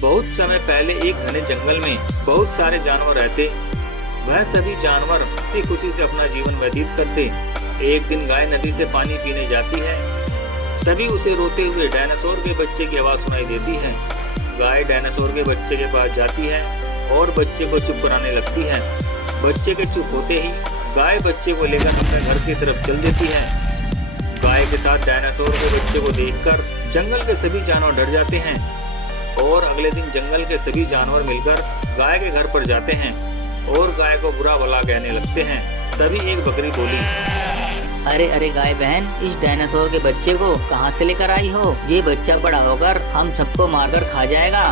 बहुत समय पहले एक घने जंगल में बहुत सारे जानवर रहते। वह सभी जानवर हंसी खुशी से अपना जीवन व्यतीत करते। एक दिन गाय नदी से पानी पीने जाती है। तभी उसे रोते हुए डायनासोर के बच्चे की आवाज सुनाई देती है। गाय डायनासोर के बच्चे के पास जाती है और बच्चे को चुप कराने लगती है। बच्चे के चुप होते ही गाय बच्चे को लेकर अपने घर की तरफ चल देती है। गाय के साथ डायनासोर के बच्चे को देखकर जंगल के सभी जानवर डर जाते हैं और अगले दिन जंगल के सभी जानवर मिलकर गाय के घर पर जाते हैं और गाय को बुरा भला कहने लगते हैं। तभी एक बकरी बोली, अरे अरे गाय बहन, इस डायनासोर के बच्चे को कहाँ से लेकर आई हो? ये बच्चा बड़ा होकर हम सबको मारकर खा जाएगा।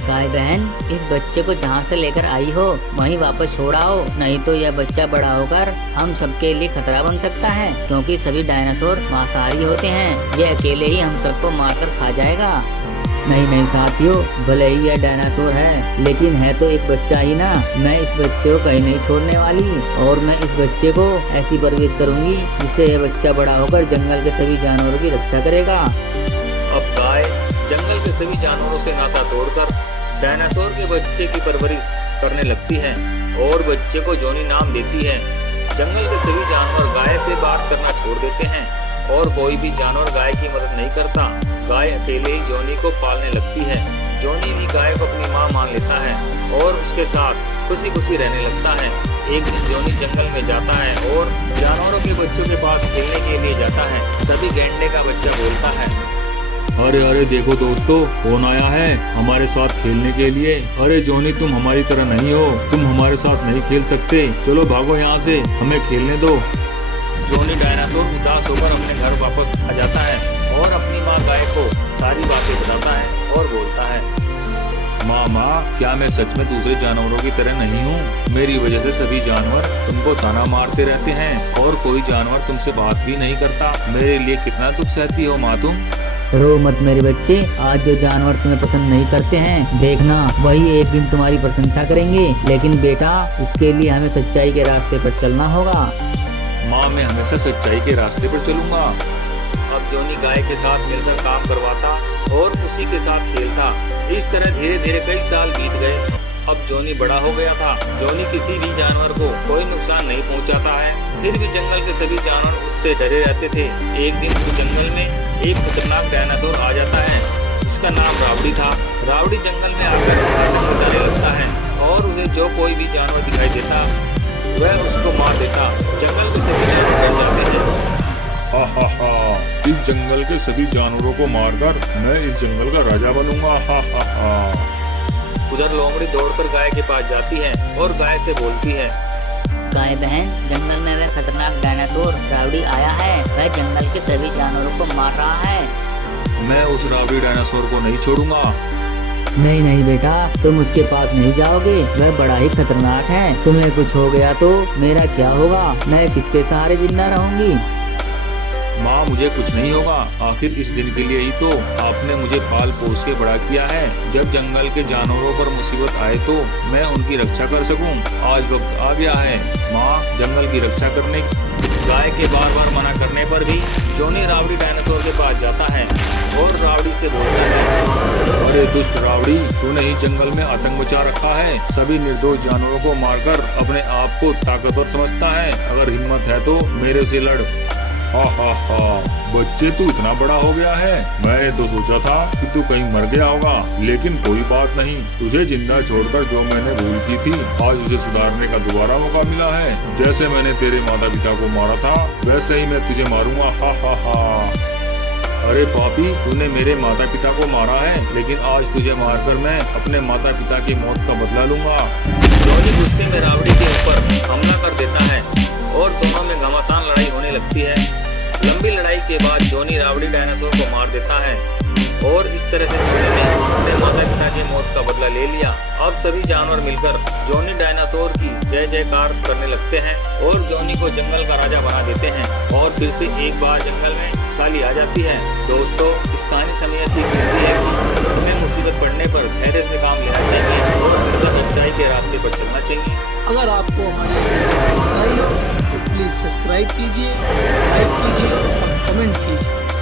गाय बहन, इस बच्चे को जहाँ से लेकर आई हो वहीं वापस छोड़ आओ, नहीं तो यह बच्चा बड़ा होकर हम सबके लिए खतरा बन सकता है, क्योंकि सभी डायनासोर मांसाहारी होते हैं। ये अकेले ही हम सबको मारकर खा जाएगा। नहीं नहीं साथियों, भले ही यह डायनासोर है लेकिन है तो एक बच्चा ही ना। मैं इस बच्चे को कहीं नहीं छोड़ने वाली और मैं इस बच्चे को ऐसी परवरिश करूंगी जिससे यह बच्चा बड़ा होकर जंगल के सभी जानवरों की रक्षा करेगा। अब गाय जंगल के सभी जानवरों से नाता तोड़कर डायनासोर के बच्चे की परवरिश करने लगती है और बच्चे को जॉनी नाम देती है। जंगल के सभी जानवर गाय से बात करना छोड़ देते हैं और कोई भी जानवर गाय की मदद नहीं करता। गाय अकेले ही जॉनी को पालने लगती है। जॉनी भी गाय को अपनी मां मान लेता है और उसके साथ खुशी खुशी रहने लगता है। एक दिन जॉनी जंगल में जाता है और जानवरों के बच्चों के पास खेलने के लिए जाता है। तभी गैंडे का बच्चा बोलता है, अरे अरे देखो दोस्तों, कौन आया है हमारे साथ खेलने के लिए। अरे जॉनी, तुम हमारी तरह नहीं हो, तुम हमारे साथ नहीं खेल सकते। चलो भागो यहाँ से, हमें खेलने दो। जॉनी डायनासोर उदास होकर अपने घर वापस आ जाता है और अपनी माँ गाय को सारी बातें बताता है और बोलता है, माँ, क्या मैं सच में दूसरे जानवरों की तरह नहीं हूँ? मेरी वजह से सभी जानवर तुमको ताना मारते रहते हैं और कोई जानवर तुमसे बात भी नहीं करता। मेरे लिए कितना दुख सहती हो माँ तुम। रो मत मेरे बच्चे, आज जो जानवर तुम्हें पसंद नहीं करते हैं, देखना वही एक दिन तुम्हारी प्रशंसा करेंगे। लेकिन बेटा, इसके लिए हमें सच्चाई के रास्ते पर चलना होगा। माँ, मैं हमेशा सच्चाई के रास्ते पर चलूंगा। अब जॉनी गाय के साथ मिलकर काम करवाता और उसी के साथ खेलता। इस तरह धीरे धीरे कई साल बीत गए। अब जॉनी बड़ा हो गया था। जॉनी किसी भी जानवर को कोई नुकसान नहीं पहुंचाता है, फिर भी जंगल के सभी जानवर उससे डरे रहते थे। एक दिन उस जंगल में एक खतरनाक डायनासोर आ जाता है। इसका नाम रावड़ी था। रावड़ी जंगल में आकर आतंक मचाने लगता है और उसे जो कोई भी जानवर दिखाई देता वह उसको मार देता। जंगल के सभी जानवर डर जाते हैं। हा, इस जंगल के सभी जानवरों को मारकर मैं इस जंगल का राजा बनूंगा। हा। उधर लोमड़ी दौड़कर गाय के पास जाती है और गाय से बोलती है, गाय बहन, जंगल में वह खतरनाक डायनासोर रावड़ी आया है। वह जंगल के सभी जानवरों को मार रहा है। मैं उस रावड़ी डायनासोर को नहीं छोड़ूंगा। नहीं नहीं बेटा, तुम उसके पास नहीं जाओगे। वह बड़ा ही खतरनाक है। तुम्हें कुछ हो गया तो मेरा क्या होगा? मैं किसके सहारे जिंदा रहूंगी? माँ, मुझे कुछ नहीं होगा। आखिर इस दिन के लिए ही तो आपने मुझे पाल पोस के बड़ा किया है। जब जंगल के जानवरों पर मुसीबत आए तो मैं उनकी रक्षा कर सकूं। आज वक्त आ गया है माँ, जंगल की रक्षा करने। गाय के बार बार मना करने पर भी जॉनी रावड़ी डायनासोर के पास जाता है और रावड़ी से बोलता है, अरे दुष्ट रावड़ी, तूने ही जंगल में आतंक मचा रखा है। सभी निर्दोष जानवरों को मारकर अपने आप को ताकतवर समझता है। अगर हिम्मत है तो मेरे से लड़। हा, बच्चे, तू इतना बड़ा हो गया है। मैंने तो सोचा था कि तू कहीं मर गया होगा, लेकिन कोई बात नहीं। तुझे जिंदा छोड़कर जो मैंने भूल की थी, आज उसे सुधारने का दोबारा मौका मिला है। जैसे मैंने तेरे माता पिता को मारा था, वैसे ही मैं तुझे मारूंगा। हा। अरे पापी, तूने मेरे माता पिता को मारा है, लेकिन आज तुझे मारकर मैं अपने माता पिता की मौत का बदला लूंगा। जॉनी गुस्से में रावड़ी के ऊपर हमला कर देता है और दोनों में घमासान लड़ाई होने लगती है। लंबी लड़ाई के बाद जॉनी रावड़ी डायनासोर को मार देता है और इस तरह से जॉनी ने अपने माता पिता की मौत का बदला ले लिया। अब सभी जानवर मिलकर जॉनी डायनासोर की जय जयकार करने लगते हैं और जॉनी को जंगल का राजा बना देते हैं और फिर से एक बार जंगल में खुशहाली आ जाती है। दोस्तों, इस कहानी से हमें सीख मिलती है कि हमें मुसीबत पड़ने पर धैर्य से काम लेना चाहिए और हमेशा सच्चाई के रास्ते पर चलना चाहिए। अगर आपको हमारी वीडियो पसंद आई हो तो प्लीज़ सब्सक्राइब कीजिए, लाइक कीजिए और कमेंट कीजिए।